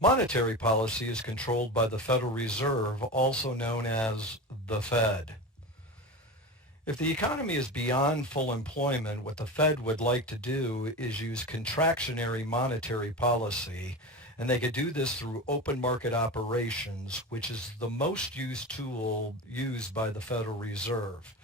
Monetary policy is controlled by the Federal Reserve, also known as the Fed. If the economy is beyond full employment, what the Fed would like to do is use contractionary monetary policy, and they could do this through open market operations, which is the most used tool used by the Federal Reserve.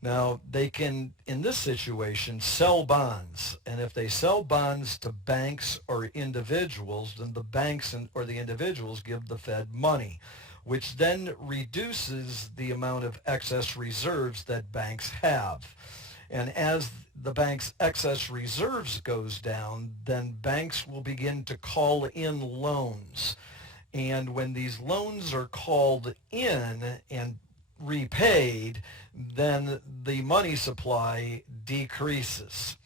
Now, they can, in this situation, sell bonds. And if they sell bonds to banks or individuals, then the banks or the individuals give the Fed money, which then reduces the amount of excess reserves that banks have. And as the bank's excess reserves goes down, then banks will begin to call in loans. And when these loans are called in and repaid, then the money supply decreases.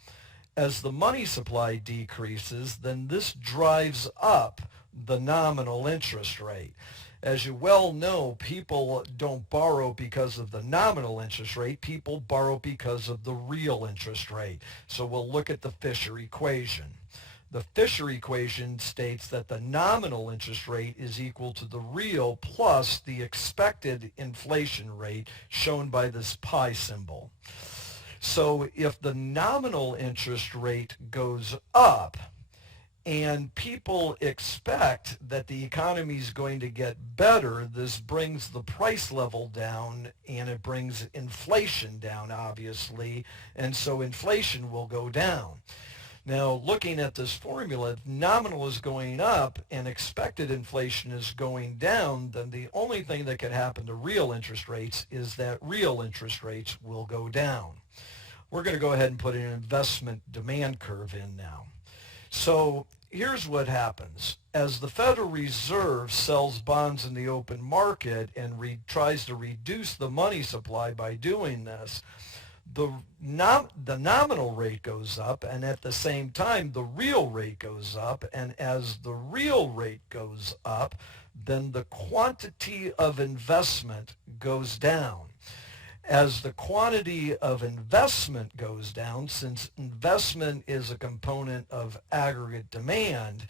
As the money supply decreases, then this drives up the nominal interest rate. As you well know, people don't borrow because of the nominal interest rate. People borrow because of the real interest rate. So we'll look at the Fisher equation. The Fisher equation states that the nominal interest rate is equal to the real plus the expected inflation rate shown by this pi symbol. So if the nominal interest rate goes up and people expect that the economy is going to get better, this brings the price level down and it brings inflation down, obviously, and so inflation will go down. Now, looking at this formula, if nominal is going up and expected inflation is going down, then the only thing that could happen to real interest rates is that real interest rates will go down. We're going to go ahead and put an investment demand curve in now. So here's what happens. As the Federal Reserve sells bonds in the open market and tries to reduce the money supply by doing this, the nominal rate goes up, and at the same time the real rate goes up, and as the real rate goes up, then the quantity of investment goes down. As the quantity of investment goes down, since investment is a component of aggregate demand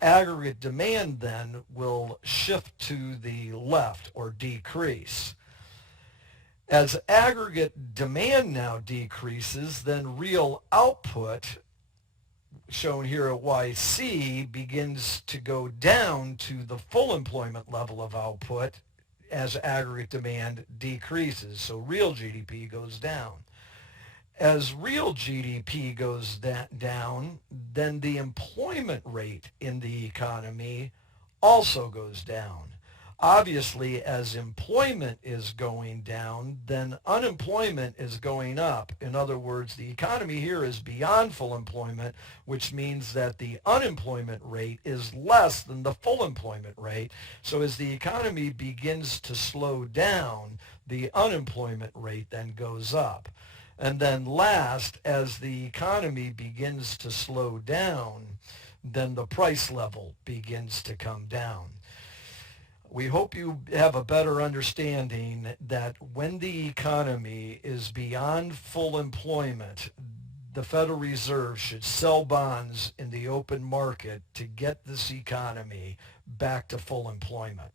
then will shift to the left or decrease. As aggregate demand now decreases, then real output, shown here at YC, begins to go down to the full employment level of output as aggregate demand decreases. So real GDP goes down. As real GDP goes down, then the employment rate in the economy also goes down. Obviously, as employment is going down, then unemployment is going up. In other words, the economy here is beyond full employment, which means that the unemployment rate is less than the full employment rate. So as the economy begins to slow down, the unemployment rate then goes up. And then last, as the economy begins to slow down, then the price level begins to come down. We hope you have a better understanding that when the economy is beyond full employment, the Federal Reserve should sell bonds in the open market to get this economy back to full employment.